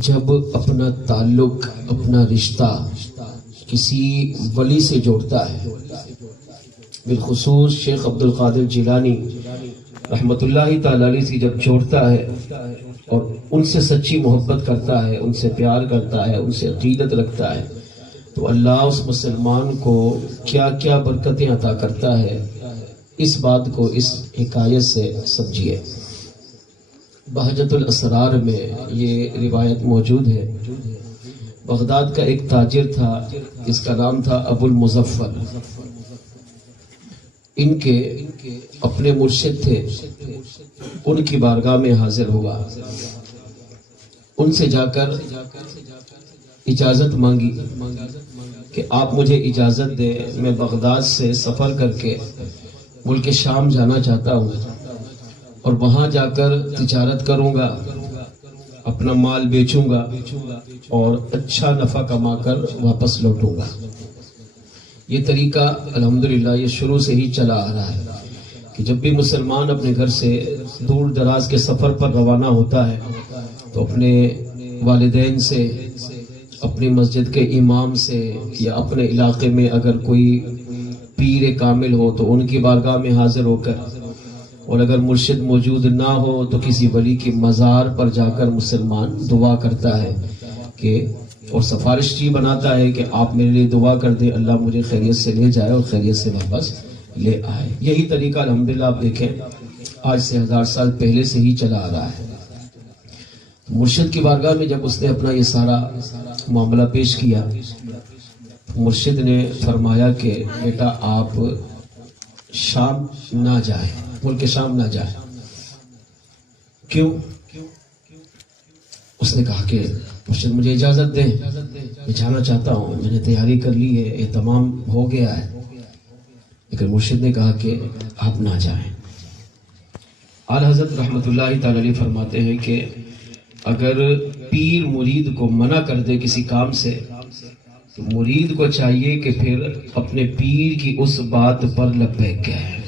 جب اپنا تعلق اپنا رشتہ کسی ولی سے جوڑتا ہے، بالخصوص شیخ عبد القادر جیلانی رحمۃ اللہ تعالی علیہ سے جب جوڑتا ہے اور ان سے سچی محبت کرتا ہے، ان سے پیار کرتا ہے، ان سے عقیدت رکھتا ہے، تو اللہ اس مسلمان کو کیا کیا برکتیں عطا کرتا ہے، اس بات کو اس حکایت سے سمجھیے۔ بہجت الاسرار میں یہ روایت موجود ہے۔ بغداد کا ایک تاجر تھا جس کا نام تھا ابو المظفر۔ ان کے اپنے مرشد تھے، ان کی بارگاہ میں حاضر ہوا، ان سے جا کر اجازت مانگی کہ آپ مجھے اجازت دیں، میں بغداد سے سفر کر کے ملک شام جانا چاہتا ہوں اور وہاں جا کر تجارت کروں گا، اپنا مال بیچوں گا اور اچھا نفع کما کر واپس لوٹوں گا۔ یہ طریقہ الحمدللہ یہ شروع سے ہی چلا آ رہا ہے کہ جب بھی مسلمان اپنے گھر سے دور دراز کے سفر پر روانہ ہوتا ہے تو اپنے والدین سے، اپنی مسجد کے امام سے، یا اپنے علاقے میں اگر کوئی پیر کامل ہو تو ان کی بارگاہ میں حاضر ہو کر، اور اگر مرشد موجود نہ ہو تو کسی ولی کی مزار پر جا کر مسلمان دعا کرتا ہے کہ اور سفارش کی بناتا ہے کہ آپ میرے لیے دعا کر دیں، اللہ مجھے خیریت سے لے جائے اور خیریت سے واپس لے آئے۔ یہی طریقہ الحمدللہ آپ دیکھیں آج سے 1000 سال پہلے سے ہی چلا آ رہا ہے۔ مرشد کی بارگاہ میں جب اس نے اپنا یہ سارا معاملہ پیش کیا، مرشد نے فرمایا کہ بیٹا آپ شام نہ جائیں، ملک شام نہ جائیں۔ کیوں؟ اس نے کہا کہ مرشد مجھے اجازت دیں، میں جانا چاہتا ہوں، میں نے تیاری کر لی ہے، یہ تمام ہو گیا ہے۔ لیکن مرشد نے کہا کہ آپ نہ جائیں۔ اعلیٰ حضرت رحمۃ اللہ تعالی علیہ فرماتے ہیں کہ اگر پیر مرید کو منع کر دے کسی کام سے تو مرید کو چاہیے کہ پھر اپنے پیر کی اس بات پر لبیک کہے۔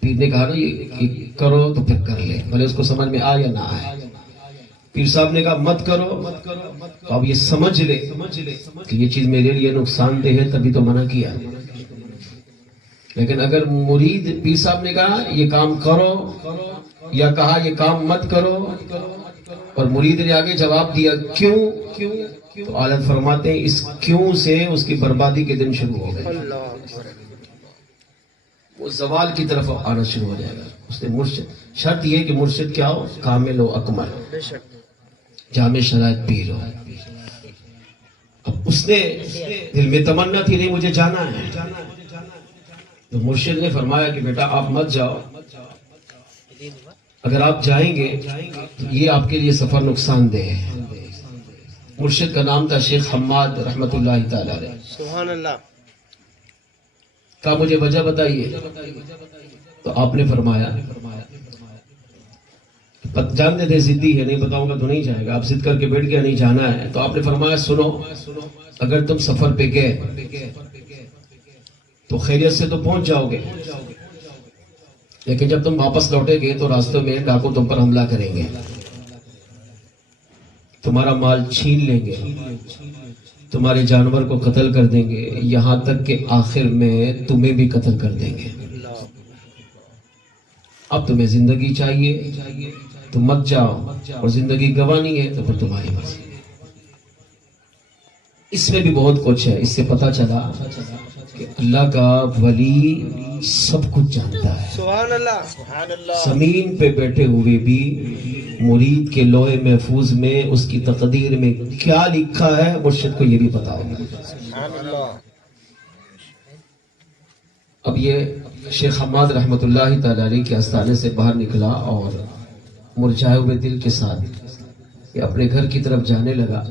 پیر نے کہا نا یہ کرو تو پھر کر لے، بھلے اس کو سمجھ میں آئے یا نہ آئے۔ پیر صاحب نے کہا مت کرو تو اب یہ سمجھ لے کہ یہ چیز میرے لیے نقصان دہ ہے، تبھی تو منع کیا۔ لیکن اگر مرید، پیر صاحب نے کہا یہ کام کرو یا کہا یہ کام مت کرو، اور مرید نے آگے جواب دیا کیوں، تو اعلیٰ فرماتے ہیں اس کیوں سے اس کی بربادی کے دن شروع ہو گئے، وہ زوال کی طرف آنا شروع ہو جائے گا۔ اس نے مرشد، شرط یہ کہ مرشد کیا ہو، کامل ہو، اکمل ہو، جامع شرائط پیر ہو۔ اب اس نے دل میں تمنا تھی نہیں مجھے جانا ہے، تو مرشد نے فرمایا کہ بیٹا آپ مت جاؤ، اگر آپ جائیں گے تو یہ آپ کے لیے سفر نقصان دہ ہے۔ مرشد کا نام تھا شیخ حماد رحمۃ اللہ تعالی علیہ۔ سبحان اللہ۔ کہا مجھے وجہ بتائیے، تو آپ نے فرمایا جانتے تھے ضدی ہے، نہیں بتاؤں گا تو نہیں جائے گا، آپ ضد کر کے بیٹھ گیا نہیں جانا ہے، تو آپ نے فرمایا سنو، اگر تم سفر پہ گئے تو خیریت سے تو پہنچ جاؤ گے، لیکن جب تم واپس لوٹے گے تو راستے میں ڈاکو تم پر حملہ کریں گے، تمہارا مال چھین لیں گے، تمہارے جانور کو قتل کر دیں گے، یہاں تک کہ آخر میں تمہیں بھی قتل کر دیں گے۔ اب تمہیں زندگی چاہیے تو مت جاؤ، اور زندگی گوانی ہے تو پھر تمہاری مرضی۔ اس میں بھی بہت کچھ ہے۔ اس سے پتہ چلا کہ اللہ کا ولی سب کچھ جانتا ہے۔ سبحان اللہ، سبحان اللہ۔ زمین پہ بیٹھے ہوئے بھی مرید کے لوح محفوظ میں اس کی تقدیر میں کیا لکھا ہے مرشد کو یہ بھی پتا ہوگا۔ سبحان اللہ۔ اب یہ شیخ حماد رحمۃ اللہ تعالی علیہ کے آستانے سے باہر نکلا اور مرجھائے ہوئے دل کے ساتھ یہ اپنے گھر کی طرف جانے لگا،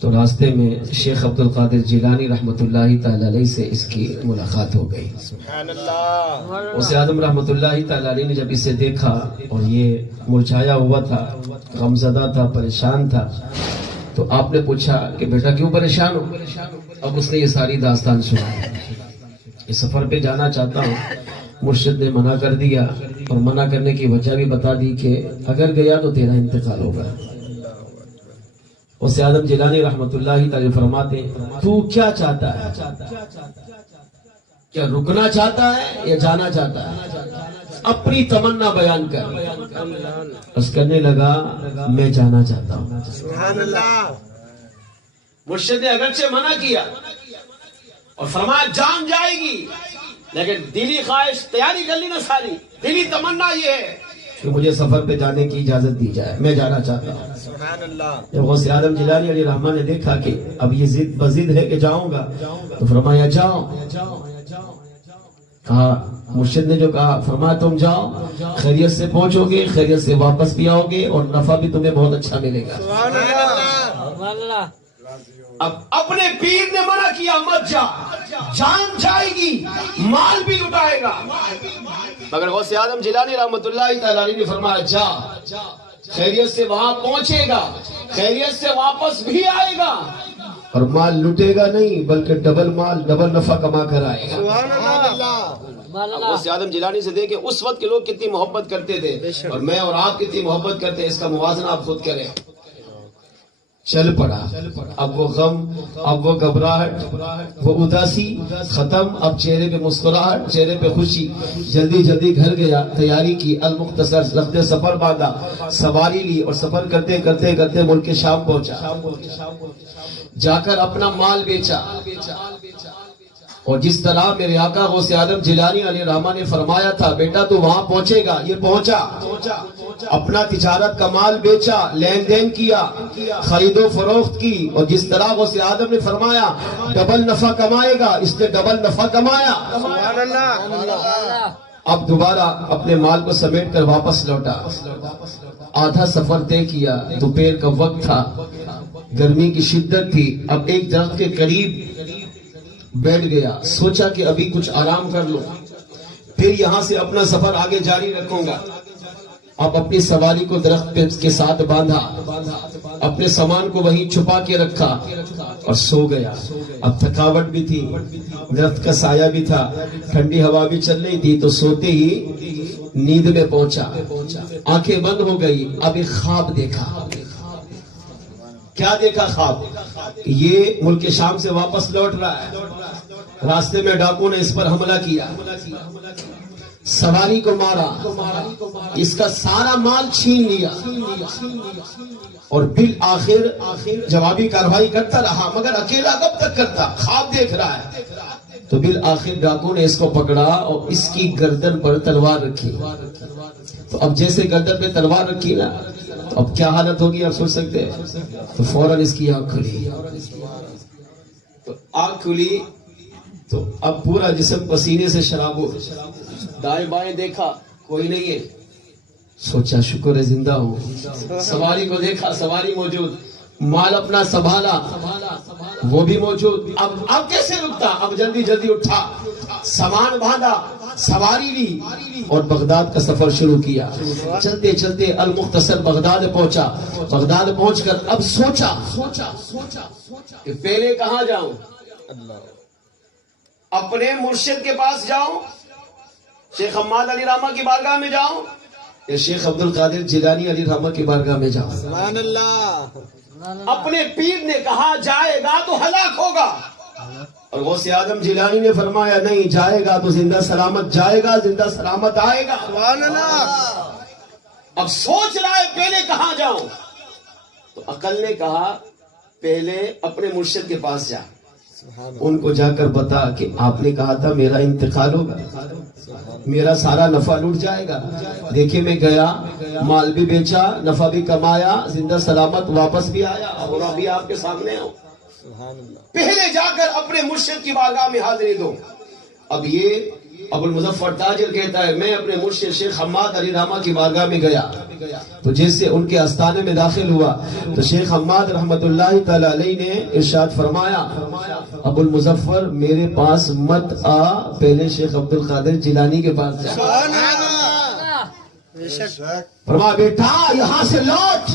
تو راستے میں شیخ عبد القادر جیلانی رحمۃ اللہ تعالی علیہ سے اس کی ملاقات ہو گئی۔ سبحان اللہ۔ غوث اعظم رحمۃ اللہ تعالی علیہ نے جب اسے دیکھا اور یہ مرجھایا ہوا تھا، غمزدہ تھا، پریشان تھا، تو آپ نے پوچھا کہ بیٹا کیوں پریشان ہو؟ اب اس نے یہ ساری داستان سنائی، اس سفر پہ جانا چاہتا ہوں، مرشد نے منع کر دیا، اور منع کرنے کی وجہ بھی بتا دی کہ اگر گیا تو تیرا انتقال ہوگا، غوث اعظم جیلانی رحمت اللہ تعالی فرماتے ہیں تو کیا چاہتا ہے؟ کیا رکنا چاہتا ہے یا جانا چاہتا ہے؟ اپنی تمنا بیان کر. اس کرنے لگا میں جانا چاہتا ہوں. سبحان اللہ. مرشد نے اگرچہ منع کیا اور فرمایا جان جائے گی، لیکن دلی خواہش تیاری کر لی نا ساری، دلی تمنا یہ ہے کہ مجھے سفر پہ جانے کی اجازت دی جائے، میں جانا چاہتا ہوں. سبحان اللہ. جب غوث اعظم جیلانی علیہ الرحمہ نے دیکھا کہ اب یہ ضد بضد ہے کہ جاؤں گا، تو فرمایا جاؤ. کہا مرشد نے جو کہا، فرمایا تم جاؤ، خیریت سے پہنچو گے، خیریت سے واپس بھی آؤ گے اور نفع بھی تمہیں بہت اچھا ملے گا. سبحان اللہ. اب اپنے پیر نے منع کیا مت جا، جان جائے گی، مال بھی لٹائے گا، مگر غوث اعظم جیلانی رحمت اللہ تعالی علیہ نے فرمایا جا، خیریت سے وہاں پہنچے گا، خیریت سے واپس بھی آئے گا اور مال لٹے گا نہیں بلکہ ڈبل مال ڈبل نفع کما کر آئے گا. سبحان اللہ. غوث اعظم جیلانی سے دیکھیں اس وقت کے لوگ کتنی محبت کرتے تھے اور میں اور آپ کتنی محبت کرتے ہیں، اس کا موازنہ آپ خود کریں. چل پڑا. اب وہ غم، اب وہ گھبراہٹ، وہ اداسی ختم. اب چہرے پہ مسکراہٹ، چہرے پہ خوشی. جلدی جلدی گھر گیا، تیاری کی، المختصر رخت سفر باندھا، سواری لی اور سفر کرتے کرتے کرتے ملک شام پہنچا. جا کر اپنا مال بیچا اور جس طرح میرے آقا غوث اعظم جیلانی علیہ الرحمہ نے فرمایا تھا بیٹا تو وہاں پہنچے گا، یہ پہنچا. اپنا تجارت کا مال بیچا، لین دین کیا، خرید و فروخت کی اور جس طرح غوث اعظم نے فرمایا ڈبل نفع کمائے گا، اس نے ڈبل نفع کمایا. سبحان اللہ. اب دوبارہ اپنے مال کو سمیٹ کر واپس لوٹا. آدھا سفر طے کیا، دوپہر کا وقت تھا، گرمی کی شدت تھی. اب ایک درخت کے قریب بیٹھ گیا، سوچا کہ ابھی کچھ آرام کر لوں، پھر یہاں سے اپنا سفر آگے جاری رکھوں گا. اب اپنی سواری کو درخت کے ساتھ باندھا، اپنے سامان کو وہیں چھپا کے رکھا اور سو گیا. اب تھکاوٹ بھی تھی، درخت کا سایہ بھی تھا، ٹھنڈی ہوا بھی چل رہی تھی، تو سوتے ہی نیند میں پہنچا. آنکھیں بند ہو گئی. اب ایک خواب دیکھا. کیا دیکھا خواب؟ یہ ملک شام سے واپس لوٹ رہا ہے، راستے میں ڈاکو نے اس پر حملہ کیا، سواری کو مارا، اس کا سارا مال چھین لیا اور بالآخر جوابی کارروائی کرتا رہا، مگر اکیلا کب تک کرتا؟ خواب دیکھ رہا ہے. تو بالآخر ڈاکو نے اس کو پکڑا اور اس کی گردن پر تلوار رکھی. تو اب جیسے گردن پہ تلوار رکھی نا، تو اب کیا حالت ہوگی آپ سوچ سکتے ہیں. تو فوراً اس کی آنکھ کھلی. تو آنکھ کھلی تو اب پورا جسم پسینے سے شراب ہو. دائیں بائیں دیکھا، کوئی نہیں ہے. سوچا شکر ہے زندہ ہوں. سواری کو دیکھا، سواری موجود. مال اپنا سنبھالا، وہ بھی موجود. اب کیسے رکتا؟ اب جلدی جلدی اٹھا، سامان باندھا، سواری لی اور بغداد کا سفر شروع کیا. چلتے چلتے المختصر بغداد پہنچا. بغداد پہنچ کر اب سوچا کہ پہلے کہاں جاؤں؟ اپنے مرشد کے پاس جاؤں، شیخ حماد علی رحمہ کی بارگاہ میں جاؤں، یا شیخ عبد القادر جیلانی علی رحمہ کی بارگاہ میں جاؤں؟ سبحان اللہ. اپنے پیر نے کہا جائے گا تو ہلاک ہوگا، اور غوث اعظم جیلانی نے فرمایا نہیں، جائے گا تو زندہ سلامت جائے گا، زندہ سلامت آئے گا. سبحان اللہ. اب سوچ رہا ہے پہلے کہاں جاؤں. تو عقل نے کہا پہلے اپنے مرشد کے پاس جا، ان کو جا کر بتا کہ آپ نے کہا تھا میرا انتقال ہوگا، میرا سارا نفع لوٹ جائے گا. دیکھے میں گیا، مال بھی بیچا، نفع بھی کمایا، زندہ سلامت واپس بھی آیا اور ابھی آپ کے سامنے ہوں. پہلے جا کر اپنے مرشد کی بارگاہ میں حاضری دو. اب یہ ابو المظفر تاجر کہتا ہے میں اپنے مرشد شیخ حماد علی رحمہ کی بارگاہ میں گیا، تو جیسے ان کے آستانے میں داخل ہوا تو شیخ حماد رحمت اللہ تعالی علیہ نے ارشاد فرمایا ابو المظفر میرے پاس مت آ، پہلے شیخ عبد القادر جیلانی کے پاس جا. فرمایا بیٹا یہاں سے لوٹ،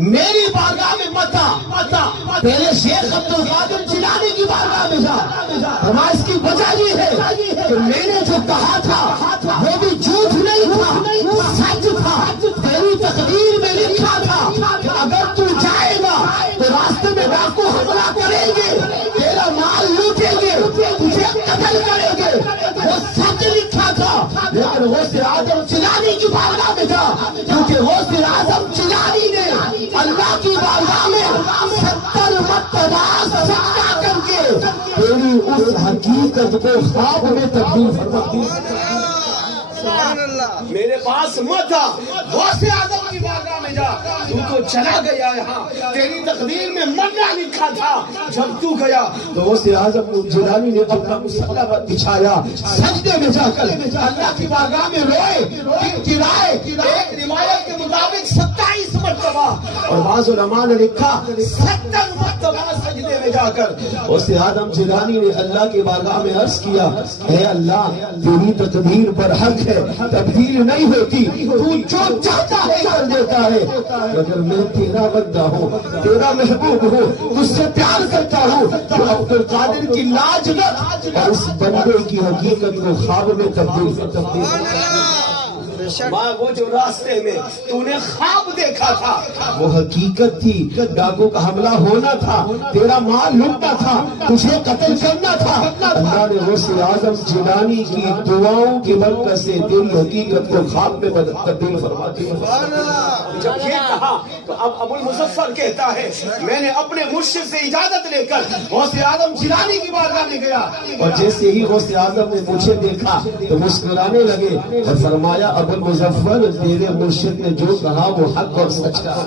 میری بارگاہ میں مت آ، پہلے شیخ عبد القادر جیلانی کی بارگاہ میں جا. فرمایا اس کی وجہ یہ ہے کہ میں نے جو کہا تھا وہ بھی جھوٹ نہیں تھا، سچ تھا. تیری تقدیر میں لکھا تھا کہ اگر تو جائے گا لیکن غوث اعظم جیلانی کی بارگاہ میں جا، کیونکہ غوث اعظم جیلانی نے اللہ کی بارگاہ میں 70 مرتبہ سجدہ کر کے تیری اس حقیقت کو خواب میں تبدیل فرما دیا۔ میرے پاس مت آ، غوث اعظم کی بارگاہ میں جا، تو چلا گیا یہاں، تیری تقدیر میں مرنا لکھا تھا، جب تو گیا تو غوث اعظم جیلانی نے اپنا مسلح پر بچھایا، سجدے میں جا کر اللہ کی بارگاہ میں روئے، گرائے، ایک روایت کے مطابق 27 مرتبہ، اور بعض علماء نے لکھا 70 مرتبہ سجدے میں جا کر غوث اعظم جیلانی نے اللہ کی بارگاہ میں عرض کیا، اے اللہ تیری تقدیر پر حق ہے، تبدیل نہیں ہوتی، تو جو چاہتا ہے کر دیتا ہے، مگر میں تیرا بندہ ہوں، تیرا محبوب ہوں، تجھ سے پیار کرتا ہوں، تو عبد القادر کی لاج رکھ اور اس بندے کی حقیقت کو خواب میں تبدیل ماں، وہ جو راستے میں تو نے خواب دیکھا تھا وہ حقیقت تھی، ڈاکو کا حملہ ہونا تھا، تیرا مال لوٹنا تھا، تجھے قتل کرنا تھا، اللہ نے غوث اعظم جیلانی کی دعاؤں کی برکت سے تیری حقیقت کو خواب میں تبدیل فرما دیا۔ جب یہ کہا تو اب ابو المظفر کہتا ہے میں نے اپنے مرشد سے اجازت لے کر غوث اعظم جیلانی کی بارگاہ میں گیا، اور جیسے ہی غوث اعظم نے مجھے دیکھا تو مسکرانے لگے اور فرمایا ابو المظفر تیرے مرشد نے جو کہا وہ حق اور سچ کہا،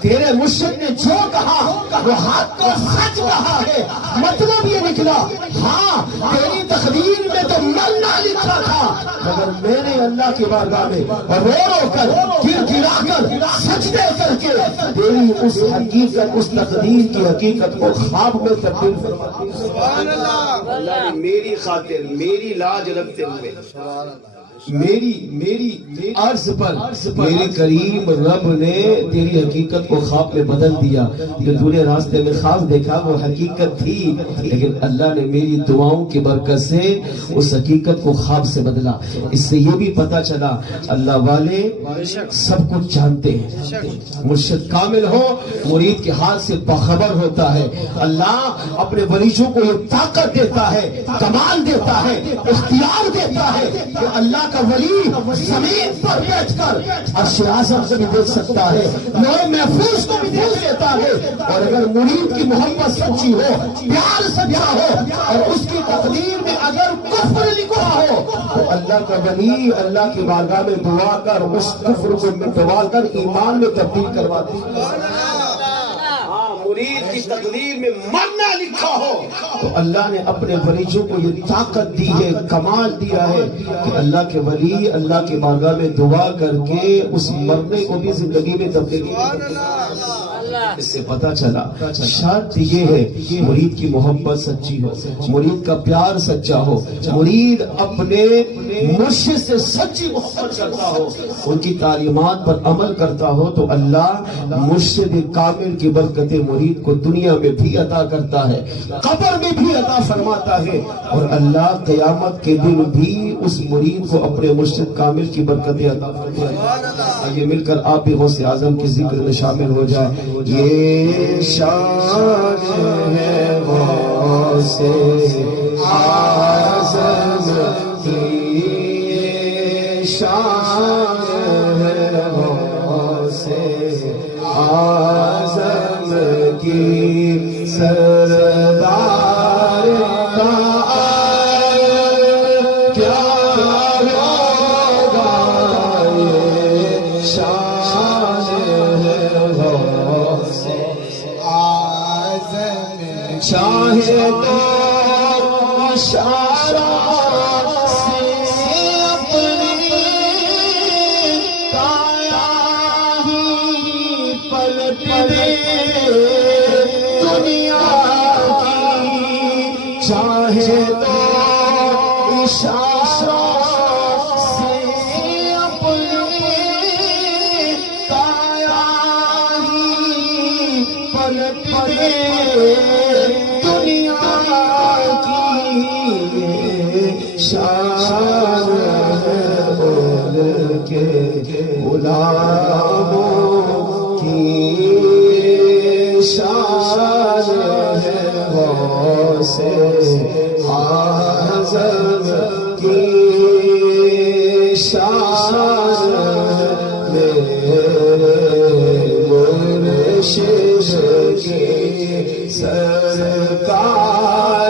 تیرے مرشد نے جو کہا وہ حق اور سچ کہا ہے، مطلب یہ نکلا ہاں تیری تقدیر میں تو مرنا لکھا تھا، مگر میں نے اللہ کی بارگاہ میں رو رو کر گر گرا کر سجدے کر کے تیری اس حقیقت، اس تقدیر کی حقیقت کو خواب میں تبدیل فرما دیا۔ اللہ نے میری خاطر میری لاج رکھتے ہوئے میری عرض پر میرے کریم رب نے تیری حقیقت کو خواب میں بدل دیا، جو تو نے راستے میں خواب دیکھا وہ حقیقت تھی، لیکن اللہ نے میری دعاؤں کی برکت سے اس حقیقت کو خواب سے بدلا۔ اس سے یہ بھی پتا چلا اللہ والے سب کچھ جانتے ہیں، مرشد کامل ہو مرید کے حال سے باخبر ہوتا ہے، اللہ اپنے مریضوں کو یہ طاقت دیتا ہے، کمال دیتا ہے، اختیار دیتا ہے کہ اللہ کا ولی زمین پر بیٹھ کر عرش اعظم سے بھی دیکھ سکتا ہے، لوح محفوظ کو بھی دیکھ لیتا ہے، اور اگر مرید کی محبت سچی ہو، پیار سچا ہو، اور اس کی تقدیر میں اگر کفر لکھا ہو تو اللہ کا ولی اللہ کی بارگاہ میں دعا کر اس کفر کو مٹوا کر ایمان میں تبدیل کروا دے۔ مرید کی تقدیر میں مرنا لکھا ہو تو اللہ نے اپنے ولیوں کو یہ طاقت دی ہے، کمال دیا ہے کہ اللہ کے ولی اللہ کی بارگاہ میں دعا کر کے اس مرنے کو بھی زندگی میں تبدیل کر۔ اس سے پتا چلا شرط یہ ہے کہ مرید کی محبت سچی ہو، مرید کا پیار سچا ہو، مرید اپنے مرشد سے سچی محبت کرتا ہو، ان کی تعلیمات پر عمل کرتا ہو تو اللہ مرشد کامل کی برکت مرید کو دنیا میں بھی عطا کرتا ہے، قبر میں بھی عطا فرماتا ہے، اور اللہ قیامت کے دن بھی اس مرید کو اپنے مرشد کامل کی برکتیں عطا فرماتا ہے۔ آئیے مل کر آپ بھی غوث اعظم کی ذکر میں شامل ہو جائے۔ یہ شان ہے غوث اعظم کی، یہ شان ہے غوث اعظم کی، سردار کا کیا ہوگا، یہ شان ہے غوث اعظم، چاہے تو اشارہ سے اپنی کایا ہی پلٹ دے دنیا کی، چاہے تو اشارہ سے اپنی کایا ہی پلٹ دے دنیا کی، شان ہے بول کے غلاموں کی، شان ہے غوث اعظم کی۔ شان میرے مرشد کی سرکار